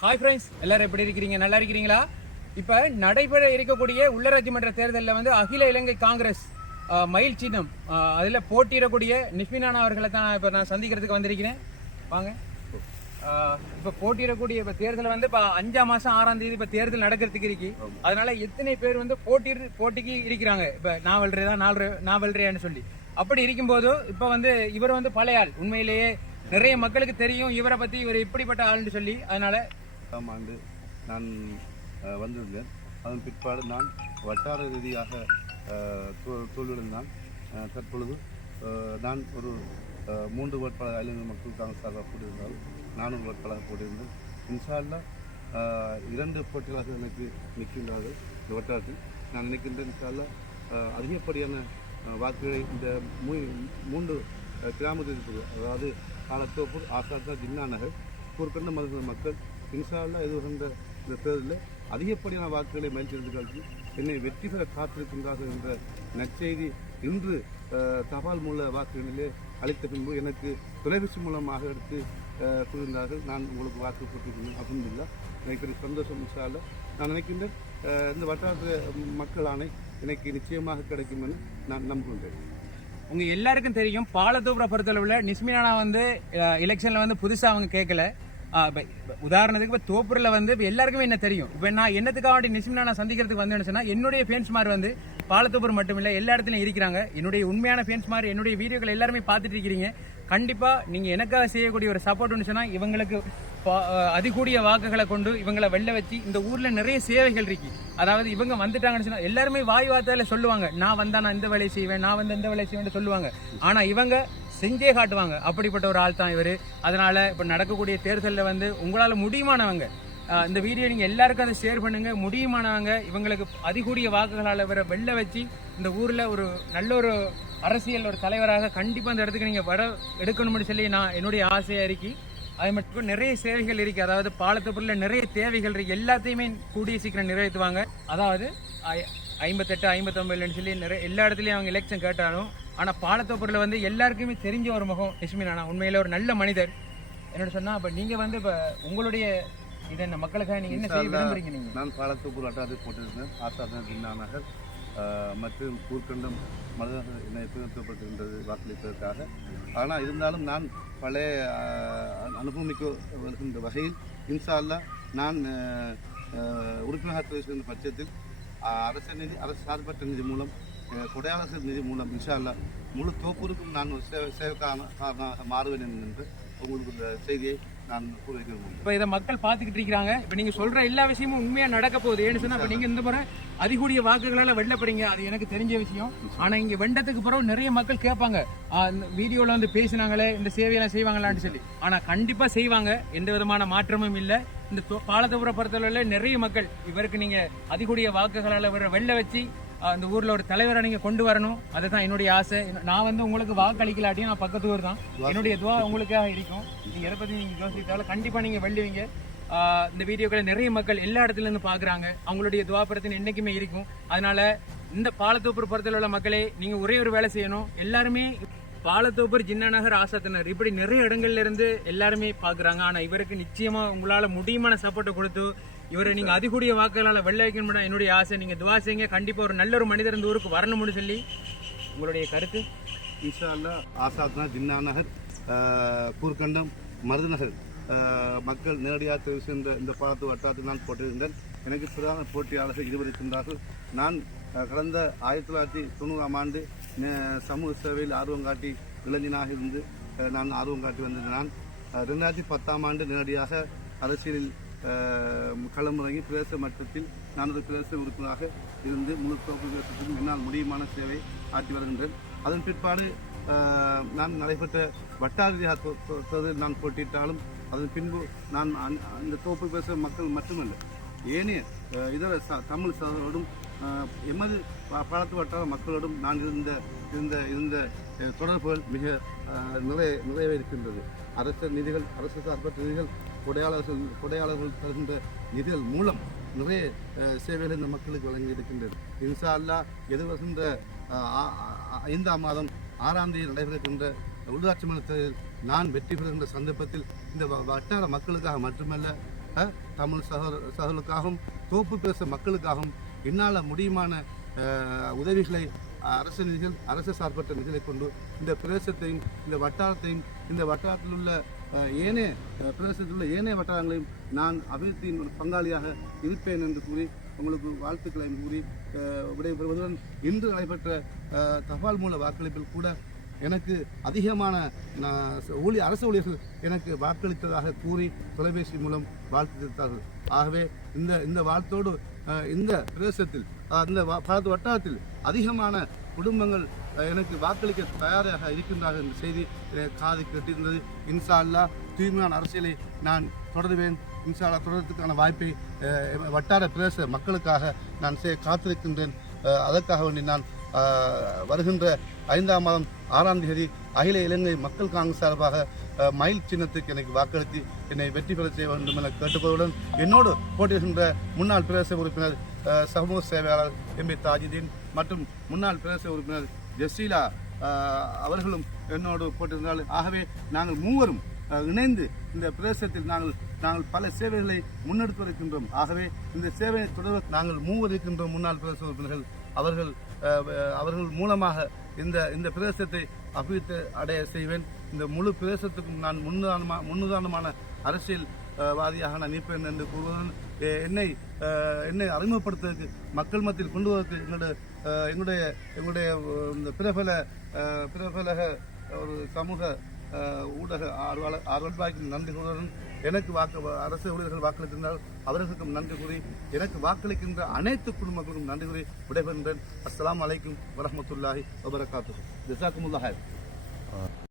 Hi friends, எல்லாரும் எப்படி இருக்கிறீங்க? நல்லா இருக்கிறீங்களா? இப்போ நடைபெற இருக்கக்கூடிய உள்ளாட்சி மன்ற தேர்தலில் வந்து அகில இலங்கை காங்கிரஸ் மயில் சின்னம் அதில் போட்டியிடக்கூடிய நிஸ்மினானா அவர்களை தான் இப்போ நான் சந்திக்கிறதுக்கு வந்திருக்கிறேன். வாங்க. இப்போ போட்டியிடக்கூடிய இப்போ தேர்தல் வந்து இப்போ 5ஆம் மாதம் 6ஆம் தேதி இப்போ தேர்தல் நடக்கிறதுக்கு இருக்கு. அதனால எத்தனை பேர் வந்து போட்டிக்கு இருக்கிறாங்க. இப்போ நான் வெல்றேன்னு சொல்லி அப்படி இருக்கும்போது இப்போ வந்து இவர் வந்து பழைய ஆள், உண்மையிலேயே நிறைய மக்களுக்கு தெரியும் இவரை பற்றி, இவர் எப்படிப்பட்ட ஆள்னு சொல்லி. அதனால ஆண்டு நான் வந்திருந்தேன். அதன் பிற்பாடு நான் வட்டார ரீதியாக தோல்வியடைந்தான். தற்பொழுது நான் ஒரு 3 வேட்பாளர் இளைஞர் மக்கள் காங்கிரஸ் சார்பாக கூடியிருந்தாலும் 400 வேட்பாளர் கூடியிருந்தேன். இன்ஷா அல்லாஹ் 2 போட்டியாளர்கள் எனக்கு நிற்கின்றார்கள் இந்த வட்டாரத்தில். நான் நினைக்கின்றேன் இன்ஷா அல்லாஹ் அதிகப்படியான வாக்குகளை இந்த 3 கிராமத்தில் இருக்குது. அதாவது காலத்தோப்பூர், ஆசாத்தா, ஜின்னா நகர், கூர்கண்ட மதுரை மக்கள் இன்ஷா அல்லாஹ் எதிர்கொண்ட இந்த தேர்தலில் அதிகப்படியான வாக்குகளை மகிழ்ச்சிக்கு என்னை வெற்றி பெற காத்திருக்கின்றார்கள் என்ற நற்செய்தி இன்று தபால் மூல வாக்குகளிலே அளித்த பின்பு எனக்கு தொலைபேசி மூலமாக எடுத்து கூறினார்கள். நான் உங்களுக்கு வாக்கு போட்டிருக்கேன் அல்ஹம்துலில்லாஹ். எனக்கு சந்தோஷம். இன்ஷா அல்லாஹ் நான் நினைக்கின்றேன் இந்த வட்டாரத்து மக்கள் ஆணை எனக்கு நிச்சயமாக கிடைக்கும் என நான் நம்புகின்றேன். உங்க எல்லாருக்கும் தெரியும், பாலத்தோப்புரை பொறுத்தளவுல நிஸ்மினானா வந்து எலெக்ஷன்ல வந்து புதுசா அவங்க கேட்கல. உதாரணத்துக்கு இப்போ தோப்பூரில் வந்து இப்போ எல்லாருக்குமே என்ன தெரியும். இப்போ நான் என்னத்துக்காக நிஸ்மினானா சந்திக்கிறதுக்கு வந்தேன்னு சொன்னா, என்னுடைய ஃபேன்ஸ் மாதிரி வந்து பாலத்தோப்பூர் மட்டும் இல்லை எல்லா இடத்துலையும் இருக்கிறாங்க. என்னுடைய உண்மையான ஃபேன்ஸ் மாதிரி என்னுடைய வீடியோக்கள் எல்லாருமே பார்த்துட்டு இருக்கிறீங்க. கண்டிப்பா நீங்க எனக்காக செய்யக்கூடிய ஒரு சப்போர்ட்னு சொன்னா, இவங்களுக்கு அதிகூடிய வாக்குகளை கொண்டு இவங்களை வெள்ள வச்சு இந்த ஊர்ல நிறைய சேவைகள் இருக்கு. அதாவது இவங்க வந்துட்டாங்கன்னு சொன்னா எல்லாருமே வாய் வார்த்தையில சொல்லுவாங்க, நான் வந்தா நான் இந்த வேலையை செய்வேன், நான் வந்து இந்த வேலையை செய்வேன் சொல்லுவாங்க. ஆனா இவங்க செஞ்சே காட்டுவாங்க. அப்படிப்பட்ட ஒரு ஆள் தான் இவர். அதனால இப்ப நடக்கக்கூடிய தேர்தலில் வந்து உங்களால முடியுமானவங்க இந்த வீடியோ நீங்க எல்லாருக்கும் அதை ஷேர் பண்ணுங்க. முடியுமானவங்க இவங்களுக்கு அதிகூடிய வாக்குகளால் இவரை வெள்ள வச்சு இந்த ஊர்ல ஒரு நல்ல ஒரு அரசியல் ஒரு தலைவராக கண்டிப்பா இந்த இடத்துக்கு நீங்க வர எடுக்கணும்னு சொல்லி நான் என்னுடைய ஆசையா இருக்கு. அது மட்டும் நிறைய சேவைகள் இருக்கு. அதாவது பாலத்தோப்பூர்ல நிறைய தேவைகள் இருக்கு. எல்லாத்தையுமே கூடிய சீக்கிரம் நிறைவேற்றுவாங்க. அதாவது 58, 59 சொல்லி நிறைய எல்லா இடத்துலயும் அவங்க எலெக்ஷன் கேட்டாலும், ஆனா பாலத்தோப்பூர்ல வந்து எல்லாருக்குமே தெரிஞ்ச ஒரு முகம் நிஸ்மினானா. உண்மையில ஒரு நல்ல மனிதர். என்னோட சொன்னா இப்ப நீங்க வந்து இப்ப உங்களுடைய இதை என்ன மக்களுக்காக நீங்க என்ன செய்ய விரும்புறீங்க? நீங்க நான் பாலத்தோப்பூர் வட்டாரத்தில் போட்டிருந்தேன். ஆசாதன், ஜின்னா நகர் மற்றும் கூர்கண்டம் மதுநகர் என்னை பிரிவுபடுத்துகின்றது வாக்களிப்பதற்காக. ஆனால் இருந்தாலும் நான் பழைய அனுபவமிக்க வருகின்ற வகையில் இன்ஷா அல்லாஹ் நான் உறுப்பினராக தெரிவிக்கின்ற பட்சத்தில் அரசு நிதி, அரசு சார்பற்ற நிதி மூலம், கொடையாளர் நிதி மூலம் இன்ஷா அல்லாஹ் முழு தோப்பூருக்கும் நான் சேவைக்காரனாக மாறுவேன் என்று உங்களுக்கு இந்த செய்தியை நான் கூறுகிறேன். இப்போ இதை மக்கள் பார்த்துக்கிட்டு இருக்கிறாங்க. இப்போ நீங்க சொல்ற எல்லா விஷயமும் உண்மையா நடக்க போகுது. ஏன்னு சொன்னா இப்போ நீங்க இந்த முறை அதிகூடிய வாக்குகளால் வெள்ளப்படுறீங்க, அது எனக்கு தெரிஞ்ச விஷயம். ஆனா இங்க வெண்டத்துக்கு பிறகு நிறைய மக்கள் கேட்பாங்க, வீடியோல வந்து பேசினாங்களே இந்த சேவையெல்லாம் செய்வாங்களான்னு சொல்லி. ஆனா கண்டிப்பா செய்வாங்க, எந்த விதமான மாற்றமும் இல்லை. இந்த பாலத்தோப்புரை பொறுத்தளவுல நிறைய மக்கள் இவருக்கு நீங்க அதிகூடிய வாக்குகளால் இவரை வெள்ள வச்சு அந்த ஊர்ல ஒரு தலைவரை நீங்க கொண்டு வரணும். அதுதான் என்னுடைய ஆசை. நான் வந்து உங்களுக்கு வாக்களிக்கலாட்டியும் நான் பக்கத்து ஊர் தான். என்னுடைய துவா உங்களுக்காக இருக்கும். நீங்க எதை பத்தி நீங்க யோசித்தாலும் கண்டிப்பா நீங்க வெல்லுவீங்க. இந்த வீடியோக்களை நிறைய மக்கள் எல்லா இடத்துல இருந்து பாக்குறாங்க. அவங்களுடைய துவா பிரச்சனை என்னைக்குமே இருக்கும். அதனால இந்த பாலத்தோப்பூர் பொறுத்தல உள்ள மக்களே, நீங்க ஒரே ஒரு வேலை செய்யணும். எல்லாருமே பாலத்தோப்பூர், ஜின்னா நகர், ஆசாத்தினர் இப்படி நிறைய இடங்கள்ல இருந்து எல்லாருமே பாக்குறாங்க. ஆனா இவருக்கு நிச்சயமா உங்களால முடியுமான சப்போர்ட்டை கொடுத்து இவரை நீங்க அதிகூடிய வாக்குகளால் வெள்ள வைக்கணும் என்னுடைய ஆசை. நீங்க துவா செய்யுங்க. கண்டிப்பா ஒரு நல்ல ஒரு மனிதர் இந்த ஊருக்கு வரணும்னு சொல்லி உங்களுடைய கருத்து. இன்ஷா அல்லாஹ் ஆசாத்னா, ஜின்னா நகர், கூர்கண்டம், மருதுநகர் மக்கள் நேரடியாக தெரிவு சென்ற இந்த பாலத்து வட்டாரத்தில் நான் போட்டிருந்தேன். எனக்கு பிரதான போட்டியாளர்கள் 20 இருக்கின்றார்கள். நான் கடந்த 1990ஆம் ஆண்டு சமூக சேவையில் ஆர்வம் காட்டி இளைஞனாக இருந்து நான் ஆர்வம் காட்டி வந்திருந்தேன். நான் 2010ஆம் ஆண்டு நேரடியாக அரசியலில் களமிறங்கி பிரதேச மட்டத்தில் நான் ஒரு பிரதேச உறுப்பினராக இருந்து முழு தோப்பு பிரதேசத்துக்கும் என்னால் முடியுமான சேவை ஆற்றி வருகின்றேன். அதன் பிற்பாடு நான் நடைபெற்ற வட்டார நான் போட்டியிட்டாலும் அதன் பின்பு நான் அந்த தோப்பு பிரதேச மக்கள் மட்டுமல்ல, ஏனைய இதர தமிழ் சகோதரோடும் எமது பாலத்து வட்டார மக்களோடும் நான் இருந்த தொடர்புகள் மிக நிறைய இருக்கின்றது. அரசு நிதிகள், அரசு சார்பற்ற நிதிகள், கொடையாளர்கள் தருகின்ற நிதிகள் மூலம் நிறைய சேவைகள் இந்த மக்களுக்கு வழங்கி இருக்கின்றது. இன்ஷா அல்லாஹ் எதிர்வருகின்ற 5ஆம் மாதம் 6ஆம் தேதி நடைபெறுகின்ற உள்ளாட்சி மன்ற தேர்தலில் நான் வெற்றி பெறுகின்ற சந்தர்ப்பத்தில் இந்த வட்டார மக்களுக்காக மட்டுமல்ல தமிழ் சகோதரர்களுக்காகவும் தோப்பு பேச மக்களுக்காகவும் என்னால் முடியுமான உதவிகளை அரசு நிதிகள் அரசு சார்பற்ற நிதிகளை கொண்டு இந்த பிரதேசத்தையும் இந்த வட்டாரத்தையும் இந்த வட்டாரத்தில் உள்ள ஏனைய பிரதேசத்தில் உள்ள ஏனைய வட்டாரங்களையும் நான் அபிவிருத்தியின் ஒரு பங்காளியாக இருப்பேன் என்று கூறி உங்களுக்கு வாழ்த்துக்களை கூறி விடைபெறுவதுடன் இன்று நடைபெற்ற தபால் மூல வாக்களிப்பில் கூட எனக்கு அதிகமான அரசு ஊழியர்கள் எனக்கு வாக்களித்ததாக கூறி தொலைபேசி மூலம் வாழ்த்து தெரிவித்தார்கள். ஆகவே இந்த வாழ்த்தோடு இந்த பிரதேசத்தில் இந்த பாலத்து வட்டாரத்தில் அதிகமான குடும்பங்கள் எனக்கு வாக்களிக்க தயாராக இருக்கின்றார்கள் என்ற செய்தி காது கேட்டிருந்தது. இன்ஷா அல்லாஹ் தூய்மையான அரசியலை நான் தொடருவேன். இன்ஷா அல்லாஹ் தொடர்றதுக்கான வாய்ப்பை வட்டார பிரதேச மக்களுக்காக நான் காத்திருக்கின்றேன். அதற்காக வேண்டி நான் வருகின்ற 5ஆம் மாதம் 6ஆம் தேதி அகில இலங்கை மக்கள் காங்கிரஸ் சார்பாக மயில் சின்னத்துக்கு எனக்கு வாக்களித்து என்னை வெற்றி பெற செய்ய வேண்டும் என கேட்டுக்கொள்வதுடன் என்னோடு போட்டியிடுகின்ற முன்னாள் பிரதேச உறுப்பினர் சமூக சேவையாளர் எம்பி தாஜுதீன் மற்றும் முன்னாள் பிரதேச உறுப்பினர் ஜசீலா அவர்களும் என்னோடு போட்டியிருந்தார்கள். ஆகவே நாங்கள் மூவரும் இணைந்து இந்த பிரதேசத்தில் நாங்கள் பல சேவைகளை முன்னெடுத்திருக்கின்றோம். ஆகவே இந்த சேவையை தொடர நாங்கள் மூவர் இருக்கின்றோம் முன்னாள் பிரதேச உறுப்பினர்கள். அவர்கள் மூலமாக இந்த பிரதேசத்தை அபிவிருத்தி அடைய செய்வேன். இந்த முழு பிரதேசத்துக்கும் நான் முன்னுதாரணமான அரசியல் வாதியாக நான் நிற்பேன் என்று கூறுவதுடன் என்னை அறிமுகப்படுத்துவதற்கு மக்கள் மத்தியில் கொண்டு வருவதற்கு எங்களுடைய இந்த பிரபல ஒரு சமூக ஊடக ஆர்வலர்களுக்கு நன்றி கூறுவதுடன் எனக்கு அரசு ஊழியர்கள் வாக்களித்திருந்தால் அவர்களுக்கும் நன்றி கூறி எனக்கு வாக்களிக்கின்ற அனைத்து குடும்பங்களுக்கும் நன்றி கூறி விடைபெறுகின்றேன். அஸ்ஸலாமு அலைக்கும் வரஹ்மத்துல்லாஹி வபரகாத்துஹு. ஜஸாக்குமுல்லாஹ்.